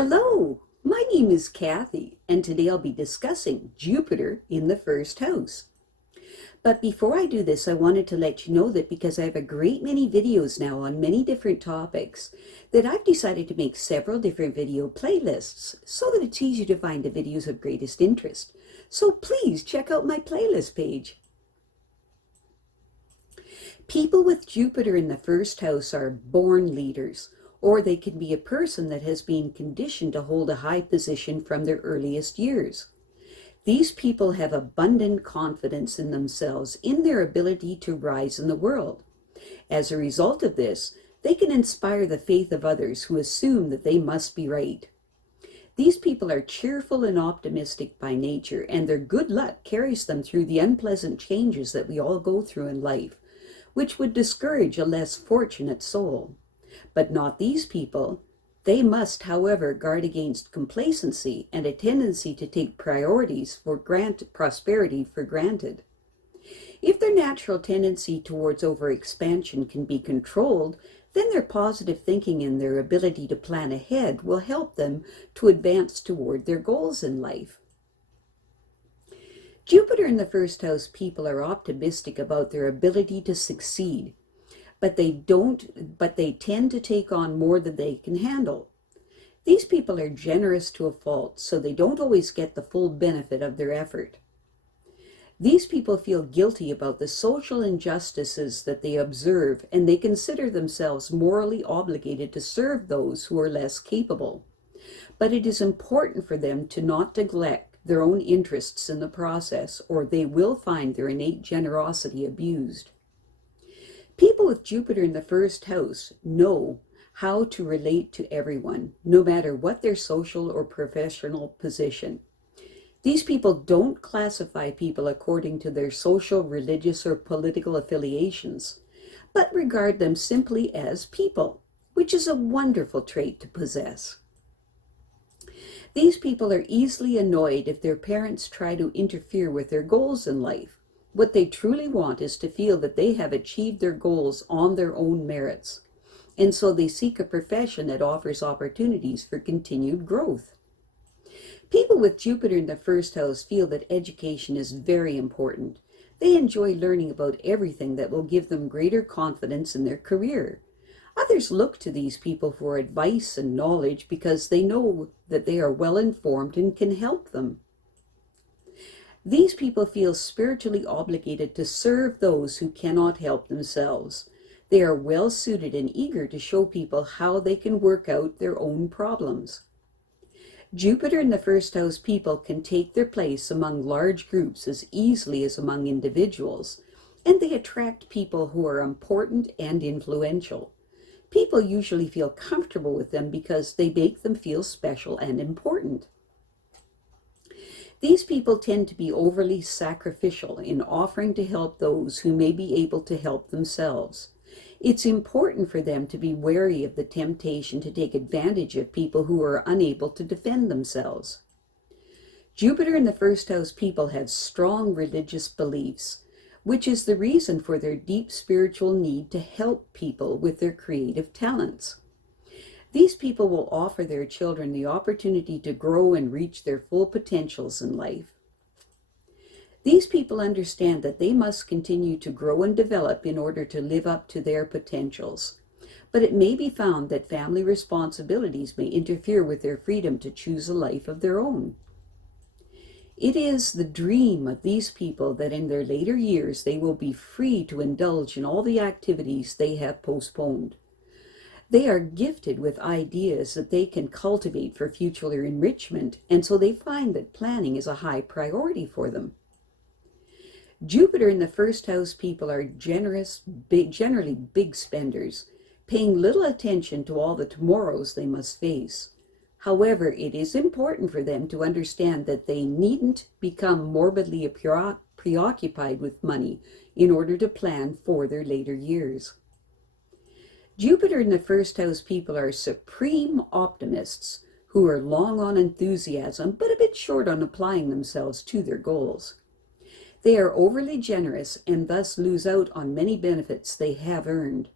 Hello, my name is Kathy, and today I'll be discussing Jupiter in the first house. But before I do this, I wanted to let you know that because I have a great many videos now on many different topics, that I've decided to make several different video playlists so that it's easy to find the videos of greatest interest. So please check out my playlist page. People with Jupiter in the first house are born leaders, or they can be a person that has been conditioned to hold a high position from their earliest years. These people have abundant confidence in themselves, in their ability to rise in the world. As a result of this, they can inspire the faith of others who assume that they must be right. These people are cheerful and optimistic by nature, and their good luck carries them through the unpleasant changes that we all go through in life, which would discourage a less fortunate soul. But not these people. They must, however, guard against complacency and a tendency to take prosperity for granted. If their natural tendency towards overexpansion can be controlled, then their positive thinking and their ability to plan ahead will help them to advance toward their goals in life. Jupiter in the first house people are optimistic about their ability to succeed, but they tend to take on more than they can handle. These people are generous to a fault, so they don't always get the full benefit of their effort. These people feel guilty about the social injustices that they observe, and they consider themselves morally obligated to serve those who are less capable. But it is important for them to not neglect their own interests in the process, or they will find their innate generosity abused. People with Jupiter in the first house know how to relate to everyone, no matter what their social or professional position. These people don't classify people according to their social, religious, or political affiliations, but regard them simply as people, which is a wonderful trait to possess. These people are easily annoyed if their parents try to interfere with their goals in life. What they truly want is to feel that they have achieved their goals on their own merits, and so they seek a profession that offers opportunities for continued growth. People with Jupiter in the first house feel that education is very important. They enjoy learning about everything that will give them greater confidence in their career. Others look to these people for advice and knowledge because they know that they are well informed and can help them. These people feel spiritually obligated to serve those who cannot help themselves. They are well suited and eager to show people how they can work out their own problems. Jupiter in the first house people can take their place among large groups as easily as among individuals, and they attract people who are important and influential. People usually feel comfortable with them because they make them feel special and important. These people tend to be overly sacrificial in offering to help those who may be able to help themselves. It's important for them to be wary of the temptation to take advantage of people who are unable to defend themselves. Jupiter in the first house people have strong religious beliefs, which is the reason for their deep spiritual need to help people with their creative talents. These people will offer their children the opportunity to grow and reach their full potentials in life. These people understand that they must continue to grow and develop in order to live up to their potentials. But it may be found that family responsibilities may interfere with their freedom to choose a life of their own. It is the dream of these people that in their later years they will be free to indulge in all the activities they have postponed. They are gifted with ideas that they can cultivate for future enrichment, and so they find that planning is a high priority for them. Jupiter in the first house people are generally big spenders, paying little attention to all the tomorrows they must face. However, it is important for them to understand that they needn't become morbidly preoccupied with money in order to plan for their later years. Jupiter in the first house people are supreme optimists who are long on enthusiasm but a bit short on applying themselves to their goals. They are overly generous and thus lose out on many benefits they have earned.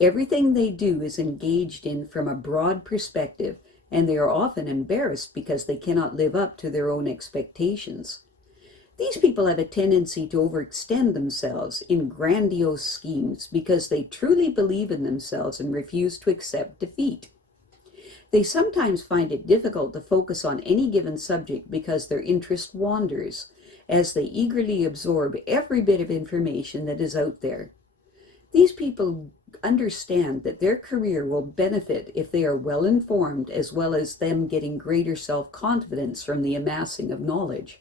Everything they do is engaged in from a broad perspective, and they are often embarrassed because they cannot live up to their own expectations. These people have a tendency to overextend themselves in grandiose schemes because they truly believe in themselves and refuse to accept defeat. They sometimes find it difficult to focus on any given subject because their interest wanders, as they eagerly absorb every bit of information that is out there. These people understand that their career will benefit if they are well informed, as well as them getting greater self-confidence from the amassing of knowledge.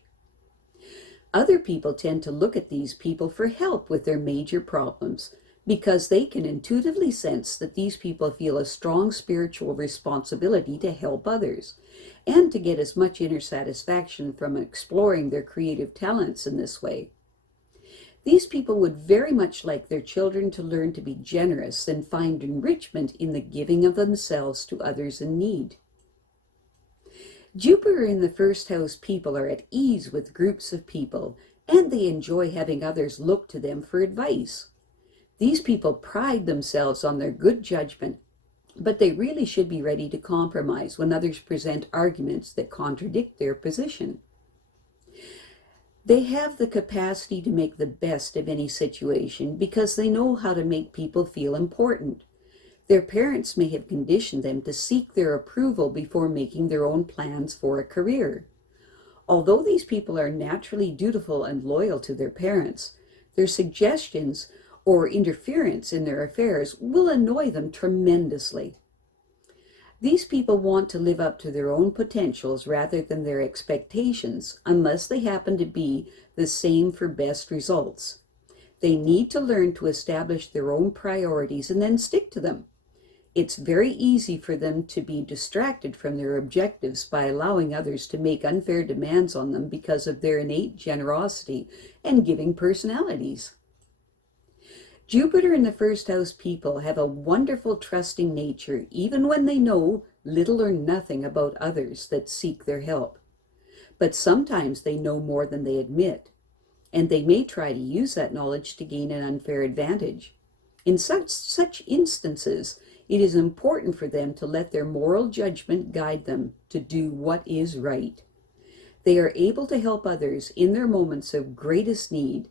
Other people tend to look at these people for help with their major problems because they can intuitively sense that these people feel a strong spiritual responsibility to help others and to get as much inner satisfaction from exploring their creative talents in this way. These people would very much like their children to learn to be generous and find enrichment in the giving of themselves to others in need. Jupiter in the first house people are at ease with groups of people, and they enjoy having others look to them for advice. These people pride themselves on their good judgment, but they really should be ready to compromise when others present arguments that contradict their position. They have the capacity to make the best of any situation because they know how to make people feel important. Their parents may have conditioned them to seek their approval before making their own plans for a career. Although these people are naturally dutiful and loyal to their parents, their suggestions or interference in their affairs will annoy them tremendously. These people want to live up to their own potentials rather than their expectations, unless they happen to be the same for best results. They need to learn to establish their own priorities and then stick to them. It's very easy for them to be distracted from their objectives by allowing others to make unfair demands on them because of their innate generosity and giving personalities. Jupiter in the first house people have a wonderful trusting nature even when they know little or nothing about others that seek their help. But sometimes they know more than they admit, and they may try to use that knowledge to gain an unfair advantage. In such instances, it is important for them to let their moral judgment guide them to do what is right. They are able to help others in their moments of greatest need,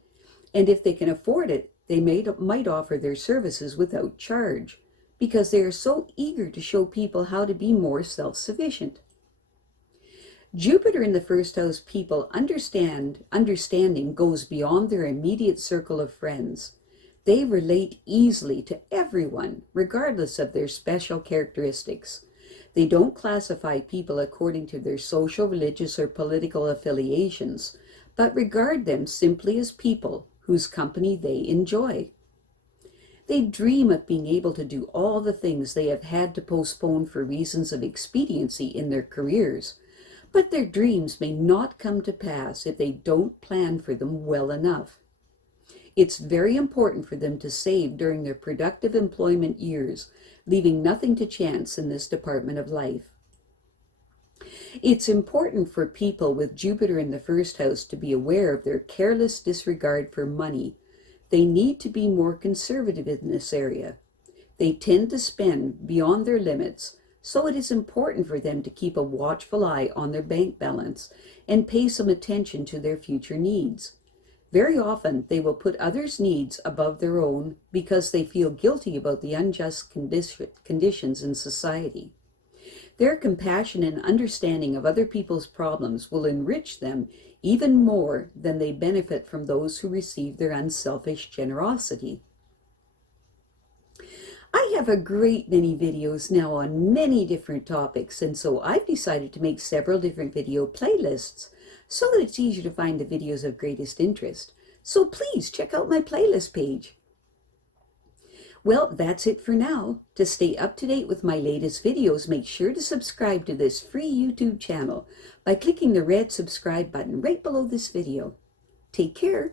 and if they can afford it, they might offer their services without charge, because they are so eager to show people how to be more self-sufficient. Jupiter in the first house people understanding goes beyond their immediate circle of friends. They relate easily to everyone, regardless of their special characteristics. They don't classify people according to their social, religious, or political affiliations, but regard them simply as people whose company they enjoy. They dream of being able to do all the things they have had to postpone for reasons of expediency in their careers, but their dreams may not come to pass if they don't plan for them well enough. It's very important for them to save during their productive employment years, leaving nothing to chance in this department of life. It's important for people with Jupiter in the first house to be aware of their careless disregard for money. They need to be more conservative in this area. They tend to spend beyond their limits, so it is important for them to keep a watchful eye on their bank balance and pay some attention to their future needs. Very often, they will put others' needs above their own because they feel guilty about the unjust conditions in society. Their compassion and understanding of other people's problems will enrich them even more than they benefit from those who receive their unselfish generosity. I have a great many videos now on many different topics, and so I've decided to make several different video playlists so that it's easier to find the videos of greatest interest. So please check out my playlist page. Well, that's it for now. To stay up to date with my latest videos, make sure to subscribe to this free YouTube channel by clicking the red subscribe button right below this video. Take care.